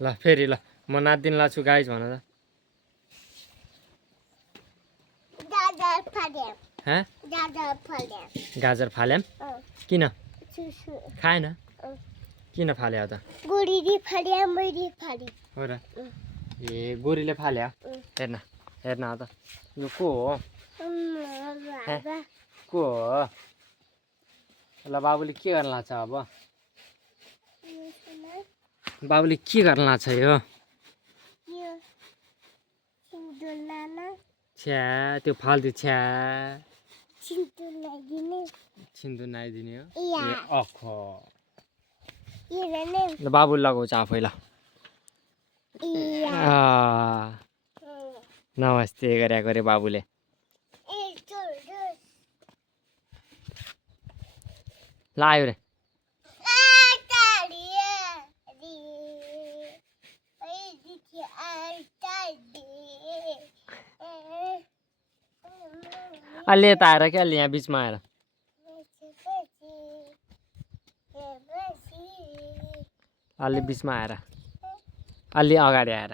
ल फेरि ल म नाच्दिन लाछु गाइज भन त गाजर फाल्याम किन खाएन किन फाल्यो त हो र ए गोरीले फाल्यो हेर्न हेर्न त यो को हो को हो ल बाबुले के गर्न लाग्छ अब बाबुले के गर्न लाग्छ यो छ्या त्यो फाल्दो छ्या सिन्दुर नआइदिने हो ए अख ल बाबुले लगाउँछ आफै ल नमस्ते गरेको रे बाबुले ल आयो रे अलि यता आएर क्या अलि यहाँ बिचमा आएर अलि बिचमा आएर अलि अगाडि आएर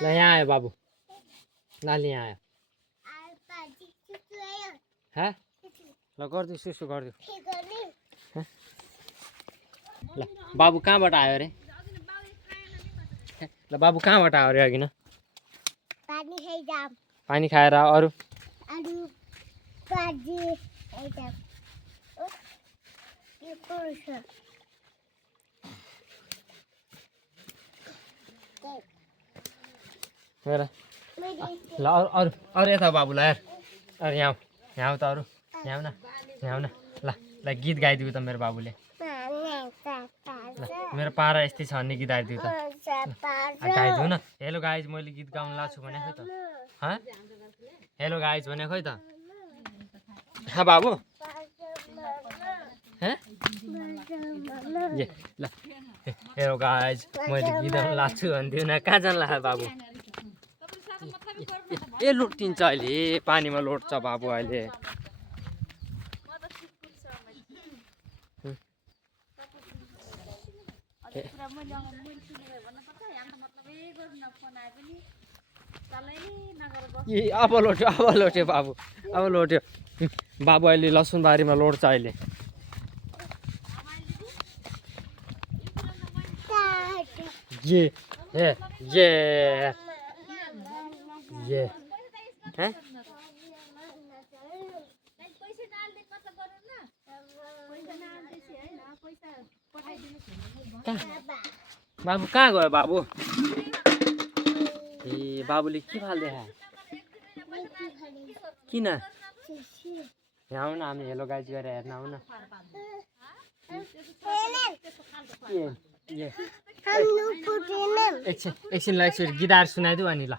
ल यहाँ आयो बाबु नाली यहाँ आयो हाँ ल गरिदिउ सुसु गरिदिउ ल बाबु कहाँबाट आयो अरे ल बाबु कहाँबाट आयो अरे अघि न पानी खाएर अरू ल अरू अरू यता बाबुलाई हेर अरू यहाँ यहाँ त अरू यहाँ न यहाँ न ल ल गीत गाइदिउ त मेरो बाबुले ल मेरो पारा यस्तै छ भने गीत गाइदिउ त गाइदिउ न हेलो गाइज मैले गीत गाउनु लाग्छु भने खोइ त हेलो गाइज भने खोइ त हाँ बाबु ल हेलो गाइज मैले गीत गाउनु लाग्छु भनिदिउ न कहाँ जानु लाग्यो बाबु ए लुटिन्छ अहिले पानीमा लोट्छ बाबु अहिले अब लोट्यो बाबु अब लोट्यो बाबु अहिले लसुन बारीमा लोट्छ अहिले ये हैं बाबु कहाँ गयो बाबु ए बाबुले के फाल्दै किन यहाँ आउन हामी हेलो गाइज गरेर हेर्न आउन एकछिन गिटार सुनाइदिउ अनि ल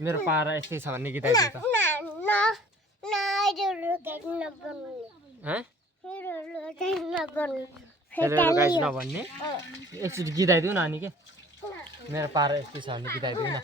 मेरो पारा यस्तै छ भन्ने गीत गाइदिउ त नभन्ने एकचोटि गीत गाइदिउ न अनि के मेरो पारा यस्तै छ भने गीत गाइदिउ न